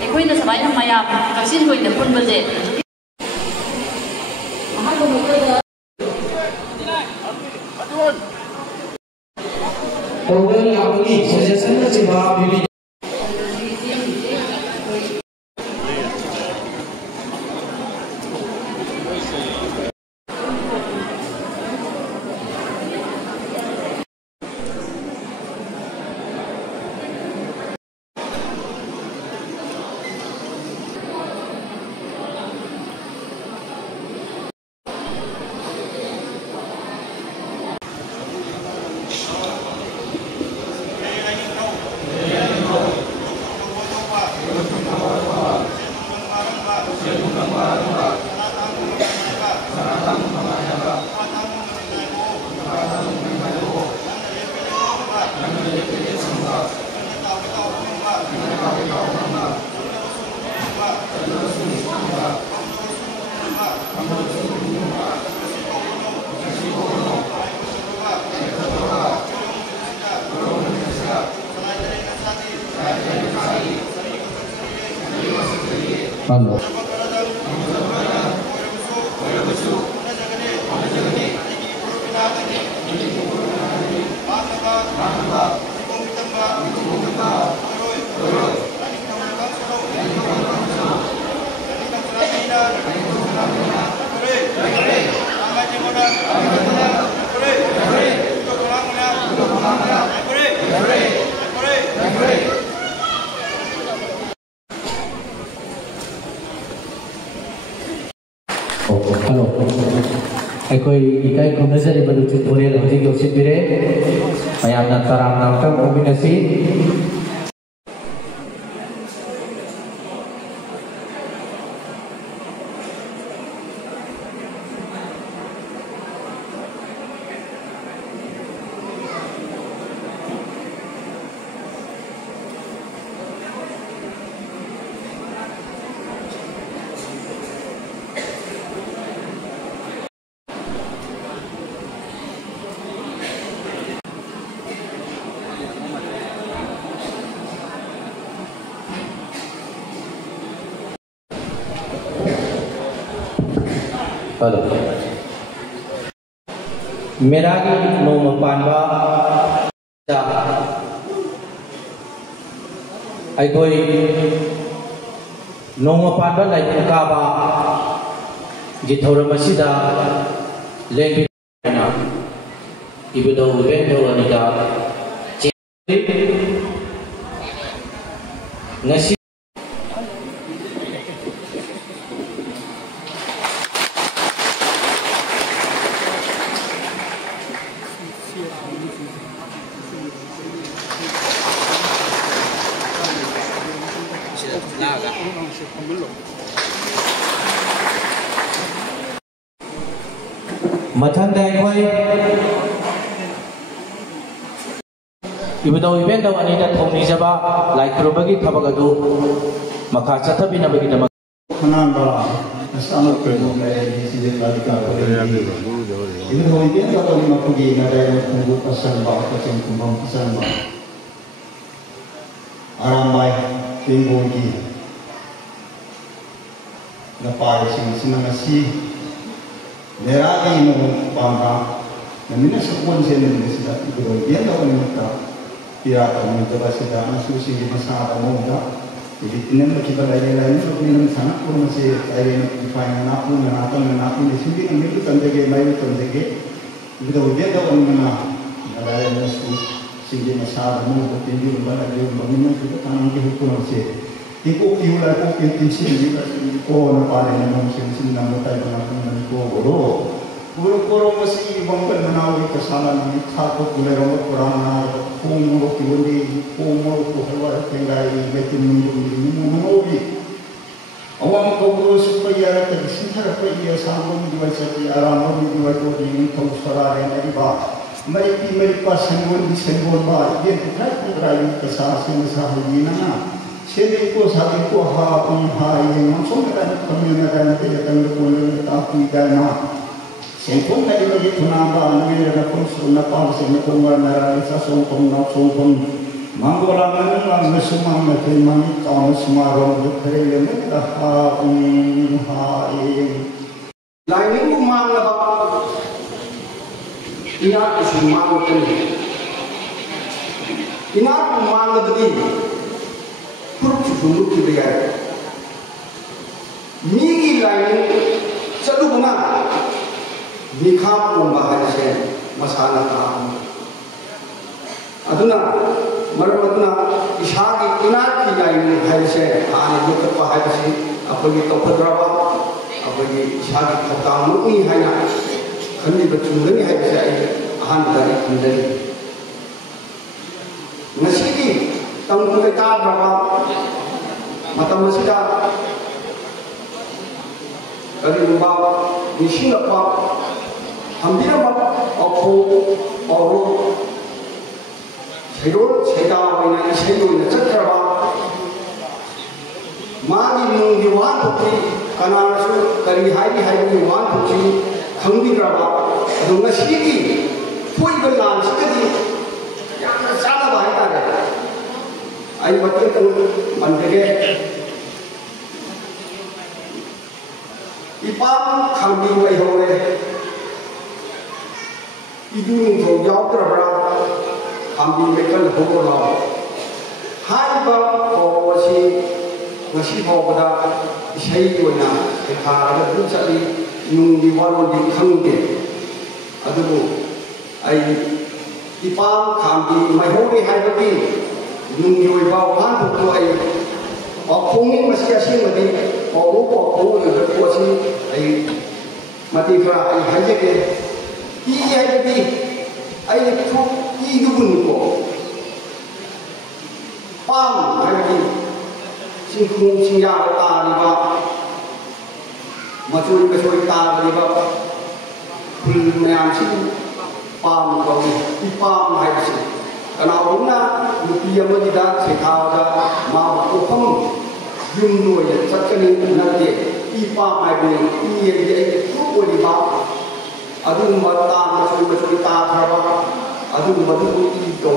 ꯑꯩꯈꯣꯏꯅ ꯁꯨꯃꯥꯏꯅ ꯃꯌꯥꯝ ꯀꯛꯆꯤꯡ ꯑꯣꯏꯅ ꯄꯨꯟꯕꯁꯦ ꯑꯩꯈꯣꯏ ꯏꯀꯥꯏ ꯈꯨꯝꯅꯖꯔꯤꯕ ꯂꯨꯆꯤꯡ ꯊꯣꯔꯦꯜ ꯍꯧꯖꯤꯛ ꯌꯧꯁꯤꯟꯕꯤꯔꯦ ꯃꯌꯥꯝꯅ ꯇꯔꯥꯝꯅ ꯑꯃꯨꯛꯇꯪ ꯑꯣꯛꯃꯤꯟꯅꯁꯤ Halo. Meragi noma panba ja aikoi noma panba lai kaba githora masida lengi na ibudo vendo anida nasi Mathanda aikoi ibudau event daw anida thongni jaba lai krobagi thabag adu makha chathabina bagi damak hananga asama kreno mai sije ladika ibudau event daw ni mapugi nadai kungu pasan ba paceng kumbang pasan ba arambai tinggongi napai sinangasi Meragi mo pangka, namina sa kuwan siya nila sila ibudol. Yan daw ang mga pirata mo ito ba sila ang susi di masaka mo ba? Jadi tinan mo kita lain-lain itu minum sana pun masih lain depan napu di sini yang itu tandege mai tandege. Ibudol dia daw ang mga lain na susi di masaka mo ito tinggi ba lagi minum kita tanang di hukum siya. Iko kiula ko pintinsin di ko na pala na ng sinsin na motay na ng ko guro masih ibang pananawi kasama ni thako kulero mo kurang kumo kiwindi kumo ko hawa tengai betin mundu munobi awam ko guro supaya ta sinthara pa iya samon diwai sati aramo diwai ko ni ko sarare na iba mai pasangon di sengon ba yen ta ko rai kasasa sa hina na Sede ko sabi ko ha yang langsung kan kami na kan kita kan ko na tapi dana Sengkong na ito di tunaba ang nila kung suna pa sa nakunga na sa sungkong na sungkong manggulangan ang nasumang na timang ikaw na sumarong dukre yung nagkahaong haing. Lain umang na ba? Ingat sumang ito. Ingat umang na ba din? Puro susunod ito yan. Migi lain sa lubungan. Bikap umbahan siya masana taong. Aduna, maramuna ishagi inat lain hai siya aani dukat pa hai siya apagi topadrawa apagi ishagi katamu ni hai na khandi bachungani hai siya ahan dari khandari. Ngasigi tangku kita drawa matam masida kali lumba nisingapa Hampir apa orang Seidul Seidau ini Seidul ini cakra Magi menghiwan putri karena rasul dari hari menghiwan putri kami berapa dengan segi pui belan sekali yang sana bahaya ada ayo betul tu mandiri ipam kami wahai Idun thong yaw trabra kami mekal hola hai ba ko si ngasi hobada isai oina thara du chali nung di waro di khangge adu ai ipam kami mai hobi hai ba bi nung di ba wan tu ai opung masi asi mati o ko ko si ai mati fra ai haje ke Iya jadi, ayat itu hidupun ko. Pam hari singkung singyal ta riba, macuri ta riba, pulmayam sing pam ko, ipam hari sing. Karena orangnya rupiah menjadi sekada mau kopam jumno ya cakani nanti ipam hari iya jadi tu riba. Adun mata macuri ta berapa? Adun batu itu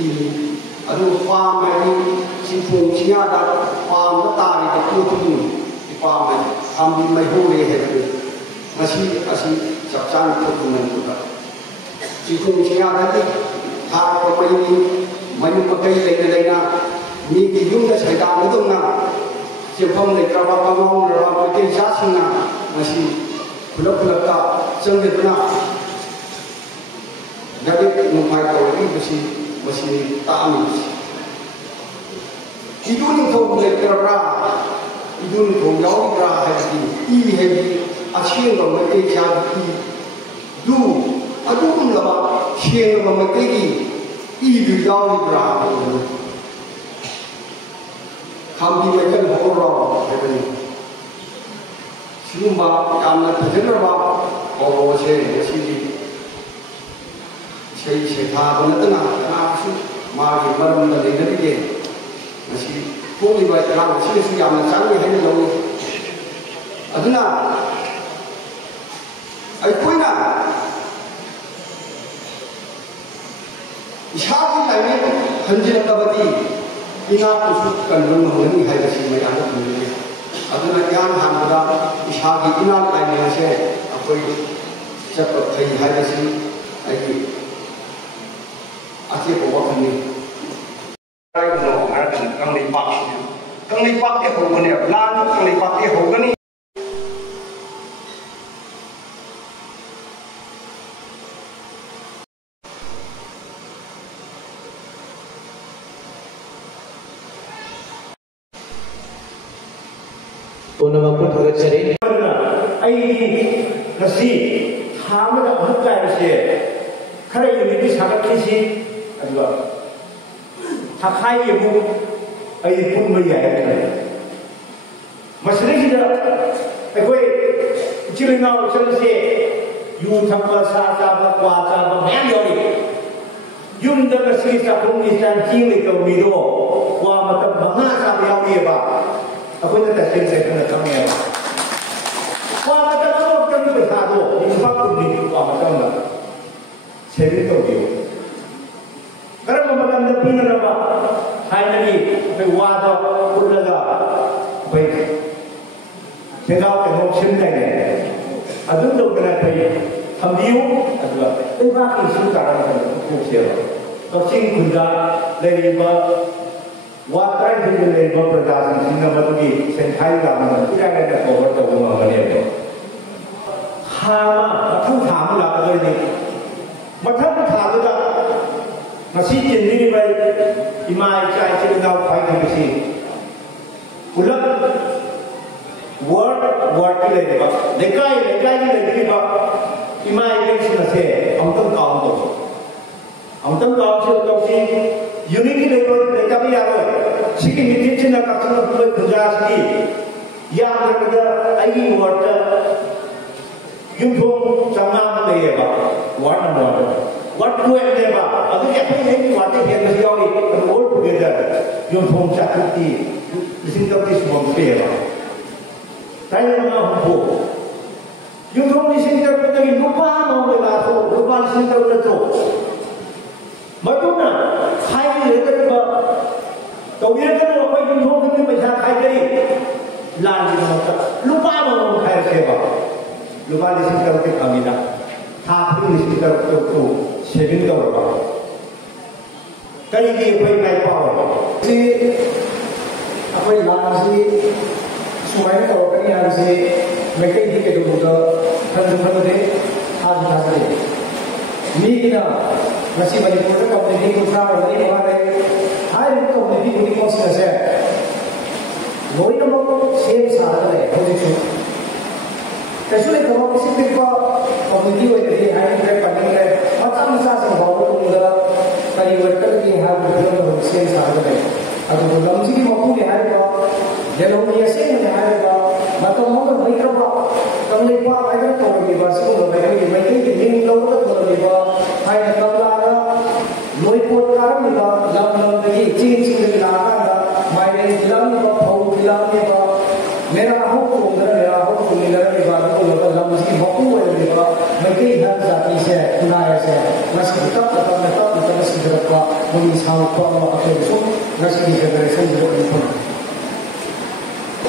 ini. Adun farm ini simpung siapa? Farm mata itu kutu. Farm ambil mahuli itu. Masih sabsan kutu nanti. Simpung siapa itu? Hari ini mayu pakai lena. Ni dijumpa saya itu na. Simpung lekar apa mau orang pakai jasna masih. Pulau-pulau tak sengitna, jadi mungkin kalau ini masih tak amis. Itu ni kau boleh kerja, itu ni kau jauh kerja ini heavy, asyik kau mereka jadi du, aduh pun lama, asyik kau mereka ini jauh kerja. Kami mereka horor, heavy. Sumba karena terjadi oh saya tahu benar aku mari malam tadi nanti masih pulih baik lah masih sudah macam ni hari lalu aduna aku ina ishaki lain hanjir kabati ina kusuk kan rumah ini hari masih macam ni aduna yang hamda ishaki ina lain saya aku cepat hari sini lagi asyik bawa kini Kang lipat dia hogan ni, plan kang lipat dia hogan ni. Punamaku thagat cari. Ai nasi hama dah berkai sih. Kerana ini sangat kisi, aduh. Takai ibu, ai pun berjaya. Masalah kita, aku cilingau celsi, yu thapa sahaba kuasa banyak jori. Yum dengan sisi sapung niscan cilik kau mido, kuah mata banyak sampai jori ba. Aku nak terus saya kena kami. Kuah mata kau kami bersatu, कुली पामतंगा सेविंग तौबियो करम मतम द पिनरबा हाइनली पे वादा पुल्लगा पे सेगा के नो सिमने अदुम लोगना पे थंबियो अदुआ ए बाकी सु तारा को सेरो कसिंग खुदा लेरिबा वाताई दिन लेरिबा प्रजासन सिंह मदुगी सेंथाई गामन इरागे द कोवर तो मगले हामा मथं थाम लाकदोनि मथं थाबदा मसी चिन्नी बाई इमाई चाय चिन्ना फाइट बसी उलग वर्ड की लेबा लेकाई की लेबा इमाई लेक्शन से अमतम काउंट तो सी यूनिटी लेवल लेका भी यारो सिकी मिटिंग ना कक्षन पुल गुजरात की या अंदर आई वर्ड युद्धों चंगा लेबा word number what do I never? Other than maybe what they get the only all together. You don't chat with the this one fair. Taiwan who you don't listen to the Lupan on the Lato, Lupan Center of the Troll. Madonna, highly related the weird of you know the High Land Lupan on Kaiseva. Lupan is in the Amina. Half in the saving तौरबा कई की कोई नहीं पाओ जी अकोई लांजी सुमाइन तौरबा यहाँ से मैं कई की के दूसरा खंड दे आज नाज़रे मीना मसी मणिपुर का कम्युनिटी को सारा बनी हमारे हर कम्युनिटी को निकोस से वही लोग सेम सारा है पोजीशन कैसे करो किसी भी को कम्युनिटी होती है हाई ग्रेड पढ़ने के मचा से बाबू तुमरा परिवर्तन की हाल में हो से साथ में अब वो लंजी की मौकू ने हाय का जेलो में ऐसे ने हाय का मतलब हम नहीं कर पा कम नहीं पा अगर तो भी बस को मैं के लिंक लोग तो नहीं पा हाय ना कब लागा लोई पोट कारण नहीं पा लम की चीज के लागा मायने लम को फाउ दिला में पा मेरा हो तो मेरा हो तो मेरा के बाद को लोग लम की मौकू है मैं कई हर जाति से कुनाया से नस्ल तक नस्ल की तरफ का मुझे साउथ को अपने सो नस्ल की जनरेशन जो इनको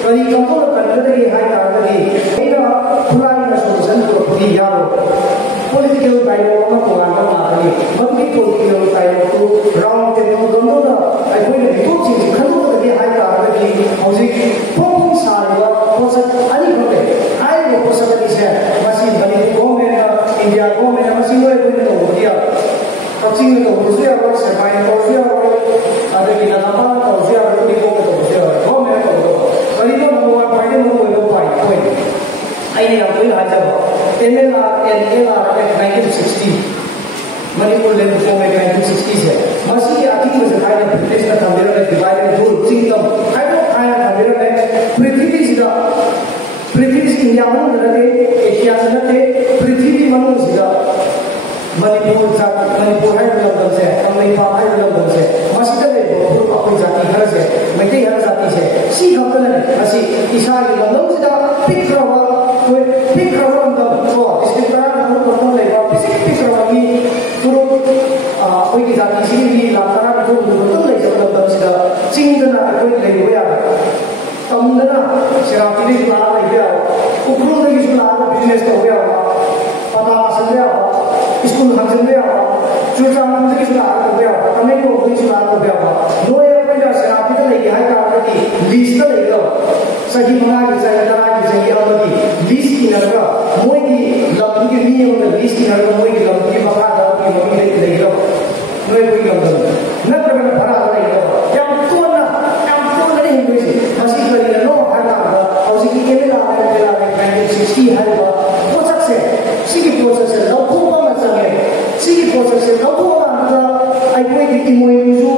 कई कंपोल करने के हाई कार्ड की मेरा पुरानी सोल्यूशन को पूरी यारो पॉलिटिकल डायलॉग में पुराना मारने मत की पॉलिटिकल डायलॉग को राउंड टेबल दोनों ना आई कोई नहीं कुछ चीज खत्म कर दिया हाई कार्ड की मुझे फोन सारे प्रोसेस अली होते आई वो प्रोसेस से मशीन बनी India को मैंने मशीन में कोई तो हो गया पक्षी में तो दूसरे और से मायने तो दूसरे और आधे की नामा तो दूसरे और कोई को तो दूसरे और वो मैं तो करीब नंबर 1 फाइनल में वो पाई कोई आई ने कोई हाजर NLR at 1960 मणिपुर लेवल को में 1960 से मशीन के आखिरी में खाया प्रदेश का तमिलनाडु में डिवाइड जो चिंतन खाया तमिलनाडु में पृथ्वी सीधा पृथ्वी की यामन नरते एशिया से नरते पृथ्वी मनु सीधा मणिपुर है लंदन से कमलेपा है लंदन से मस्जिद में बहुत अपनी जाति घर से मैंने हर जाति से सी घंटे में मसी ईसा की लंदन सीधा पिक रवा लंदन तो इसके कारण हम लोगों ने पिक रवा की पूरा कोई की जाति सी भी लातारा को लंदन ले जाओ लंदन सीधा चिंगना कोई ले गया तमदना शराबी की बात है क्या उपरों की जो लाभ बिजनेस तो हो गया पता समझ गया स्कूल हम समझ गया चूचा हम की जो लाभ हो गया हमें को की जो लाभ हो गया नो ये अपने जो शराबी तो नहीं है का की लिस्ट तो नहीं लो सही मंगा की सही तरह की सही और की लिस्ट की नरका मोई की लंबी की नहीं है लिस्ट की नरका मोई की लंबी की पका दो की मम्मी नहीं लो नो ये कोई गंदा न तो मैंने भरा नहीं लो प्रोसेस है लौटो मचा है सी प्रोसेस है लौटो ना आई कोई की मोई जो